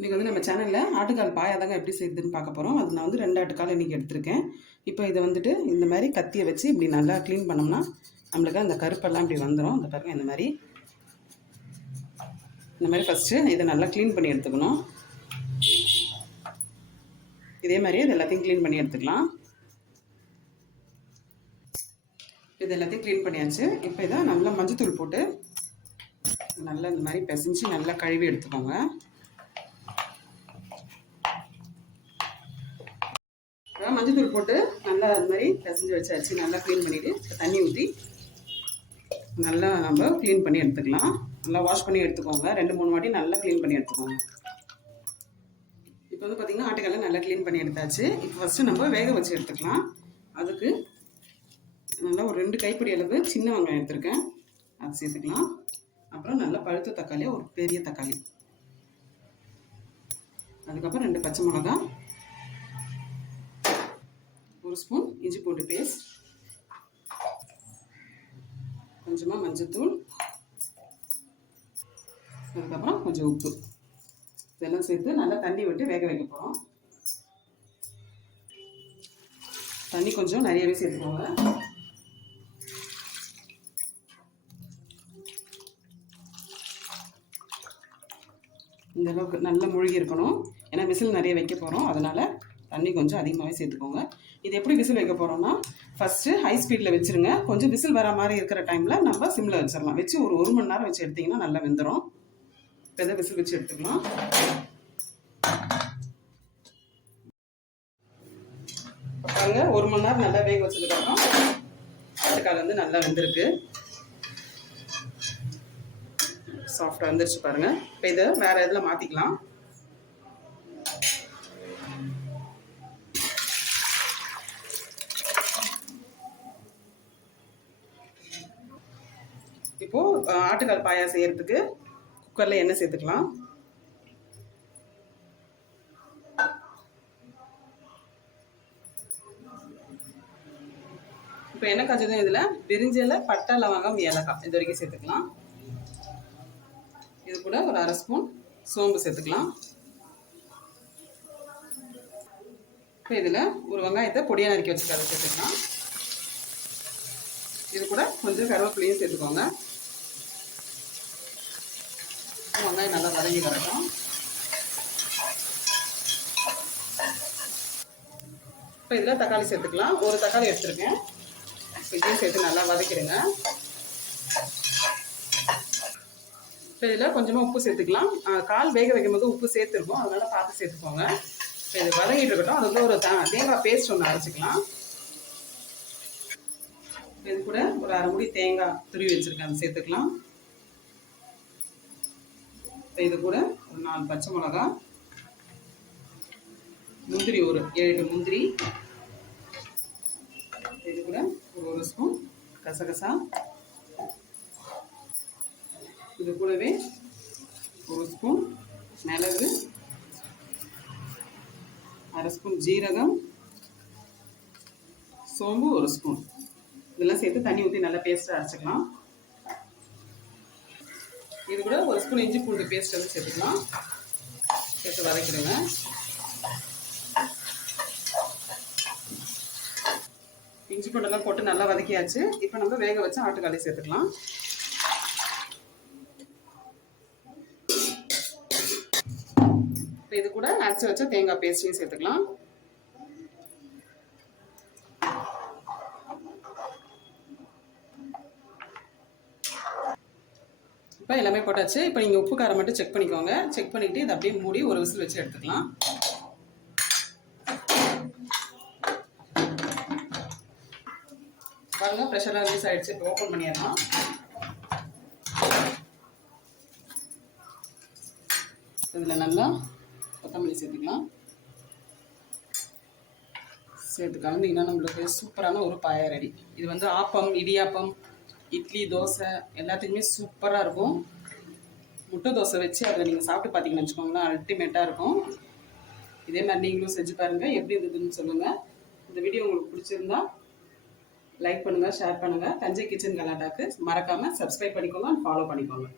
நீங்கள் வந்து நம்ம சேனலில் ஆட்டுக்கால் பாயாதாங்க எப்படி செய்யுதுன்னு பார்க்க போகிறோம் அது நான் வந்து ரெண்டு ஆட்டுக்கால் இன்றைக்கி எடுத்திருக்கேன். இப்போ இதை வந்துட்டு இந்த மாதிரி கத்தியை வச்சு இப்படி நல்லா க்ளீன் பண்ணோம்னா நம்மளுக்கு அந்த கருப்பெல்லாம் இப்படி வந்துடும் இந்த பாருங்க இந்த மாதிரி. இந்த மாதிரி ஃபஸ்ட்டு இதை நல்லா க்ளீன் பண்ணி எடுத்துக்கணும். இதே மாதிரியே இது எல்லாத்தையும் க்ளீன் பண்ணி எடுத்துக்கலாம். இது எல்லாத்தையும் க்ளீன் பண்ணியாச்சு. இப்போ இதை நல்லா மஞ்சத்தூள் போட்டு நல்லா இந்த மாதிரி பிசைஞ்சு நல்லா கழுவி எடுத்துக்கோங்க. அப்புறம் மஞ்சத்தூள் போட்டு நல்லா அது மாதிரி பிசைஞ்சு வச்சாச்சு. நல்லா க்ளீன் பண்ணிவிட்டு தண்ணி ஊற்றி நல்லா நம்ம க்ளீன் பண்ணி எடுத்துக்கலாம். நல்லா வாஷ் பண்ணி எடுத்துக்கோங்க. ரெண்டு மூணு வாட்டி நல்லா க்ளீன் பண்ணி எடுத்துக்கோங்க. இப்போ வந்து பார்த்திங்கன்னா ஆட்டுக்கல்ல நல்லா க்ளீன் பண்ணி எடுத்தாச்சு. இப்போ ஃபஸ்ட்டு நம்ம வேக வச்சு எடுத்துக்கலாம். அதுக்கு நல்லா ஒரு ரெண்டு கைப்பிடி அளவு சின்ன வெங்காயம் எடுத்திருக்கேன். அது சேர்த்துக்கலாம். அப்புறம் நல்லா பழுத்த தக்காளி ஒரு பெரிய தக்காளி. அதுக்கப்புறம் ரெண்டு பச்சை மிளகா ஒரு ஸ்பூன் இஞ்சி பூண்டு பேஸ்ட். கொஞ்சமாக மஞ்சத்தூள். அதுக்கப்புறம் கொஞ்சம் உப்பு. இதெல்லாம் சேர்த்து நல்லா தண்ணி விட்டு வேக வைக்க போகிறோம் தண்ணி கொஞ்சம் நிறையவே சேர்த்துக்கோங்க. இந்த அளவுக்கு நல்லா மூழ்கி இருக்கணும். ஏன்னா விசில் நிறைய வைக்க போகிறோம் அதனால் தண்ணி கொஞ்சம் அதிகமாகவே சேர்த்துக்கோங்க. இது எப்படி விசில் வைக்க போகிறோம்னா ஃபஸ்ட்டு ஹை ஸ்பீடில் வச்சுருங்க. கொஞ்சம் விசில் வர மாதிரி இருக்கிற டைமில் நம்ம சிம்மில் வச்சிடலாம் வச்சு ஒரு ஒரு மணி நேரம் வச்சு எடுத்திங்கன்னா நல்லா வெந்துடும் இப்போ எதை விசில் வச்சு எடுத்துக்கலாம். பாருங்க ஒரு மணி நேரம் நல்லா வேக வச்சதுக்கப்புறம் ஆட்டுக்கால் வந்து நல்லா வெந்திருக்கு. சாஃப்டாக வந்துருச்சு பாருங்கள் இப்போ இதை வேறு இதில் மாற்றிக்கலாம் இப்போது ஆட்டுக்கால் பாயா செய்கிறதுக்கு குக்கரில் எண்ணெய் சேர்த்துக்கலாம். இப்போ எண்ணெய் காய்ச்சதும் இதில் பிரிஞ்சல பட்டை லவங்கம் ஏலக்காய் இது வரைக்கும் சேர்த்துக்கலாம். இது கூட ஒரு அரை ஸ்பூன் சோம்பு சேர்த்துக்கலாம். இப்போ இதில் ஒரு வெங்காயத்தை பொடியாக நறுக்கி வச்சுக்காத சேர்த்துக்கலாம். இது கூட கொஞ்சம் கருவேப்பிலையும் சேர்த்துக்கோங்க. வெங்காயம் நல்லா வதங்கி வரட்டும். இப்போ இதில் தக்காளி சேர்த்துக்கலாம். ஒரு தக்காளி எடுத்துருக்கேன். இதையும் சேர்த்து நல்லா வதக்கிடுங்க. இப்போ இதில் கொஞ்சமாக உப்பு சேர்த்துக்கலாம். கால் வேக வைக்கும் போது உப்பு சேர்த்துருக்கோம் அதனால் பார்த்து சேர்த்துக்கோங்க. இப்போ இது வதங்கிட்டு இருக்கட்டும். அது வந்து ஒரு தேங்காய் பேஸ்ட் ஒன்று அரைச்சிக்கலாம். இது கூட ஒரு அரை முடி தேங்காய் துருவி வச்சுருக்கேன். அதை சேர்த்துக்கலாம். இப்போ இது கூட ஒரு நாலு பச்சை மிளகா முந்திரி ஒரு ஏழு முந்திரி இது கூட ஒரு ஒரு ஸ்பூன் கசகசா. இது கூடவே ஒரு ஸ்பூன் மிளகு அரை ஸ்பூன் ஜீரகம் சோம்பு ஒரு ஸ்பூன். இதெல்லாம் சேர்த்து தண்ணி ஊற்றி நல்லா பேஸ்ட்டாக அரைச்சிக்கலாம். இது கூட ஒரு ஸ்பூன் இஞ்சி பூண்டு பேஸ்ட் வந்து சேர்த்துக்கலாம். சேர்த்து வதக்கிடுங்க. இஞ்சி பூண்டெல்லாம் போட்டு நல்லா வதக்கியாச்சு. இப்போ நம்ம வேக வச்சு ஆட்டுக்காலி சேர்த்துக்கலாம். இப்போ இது கூட அரைச்சி வச்ச தேங்காய் பேஸ்ட்டையும் சேர்த்துக்கலாம். இப்போ எல்லாமே போட்டாச்சு. இப்போ நீங்கள் உப்பு காரம் மட்டும் செக் பண்ணிக்கோங்க. செக் பண்ணிவிட்டு இதை அப்படியே மூடி ஒரு விசில் வச்சு எடுத்துக்கலாம். பாருங்க ப்ரெஷராக ரிலீஸ் ஆகிடுச்சு இப்போ ஓப்பன் பண்ணிடலாம். இதில் நல்லா கொத்தமல்லி சேர்த்துக்கலாம். சேர்த்து கலந்தீங்கன்னா நம்மளுக்கு சூப்பரான ஒரு பாயா ரெடி இது வந்து ஆப்பம் இடியாப்பம் இட்லி தோசை எல்லாத்துக்குமே சூப்பராக இருக்கும். முட்டை தோசை வச்சு அதை நீங்கள் சாப்பிட்டு பார்த்தீங்கன்னு வச்சுக்கோங்களேன் அல்டிமேட்டாக இருக்கும். இதே மாதிரி நீங்களும் செஞ்சு பாருங்கள் எப்படி இருந்ததுன்னு சொல்லுங்கள் இந்த வீடியோ உங்களுக்கு பிடிச்சிருந்தா லைக் பண்ணுங்கள் ஷேர் பண்ணுங்கள் தஞ்சை கிச்சன் கலாட்டாக்கு மறக்காமல் சப்ஸ்கிரைப் பண்ணிக்கோங்க ஃபாலோ பண்ணிக்கோங்க.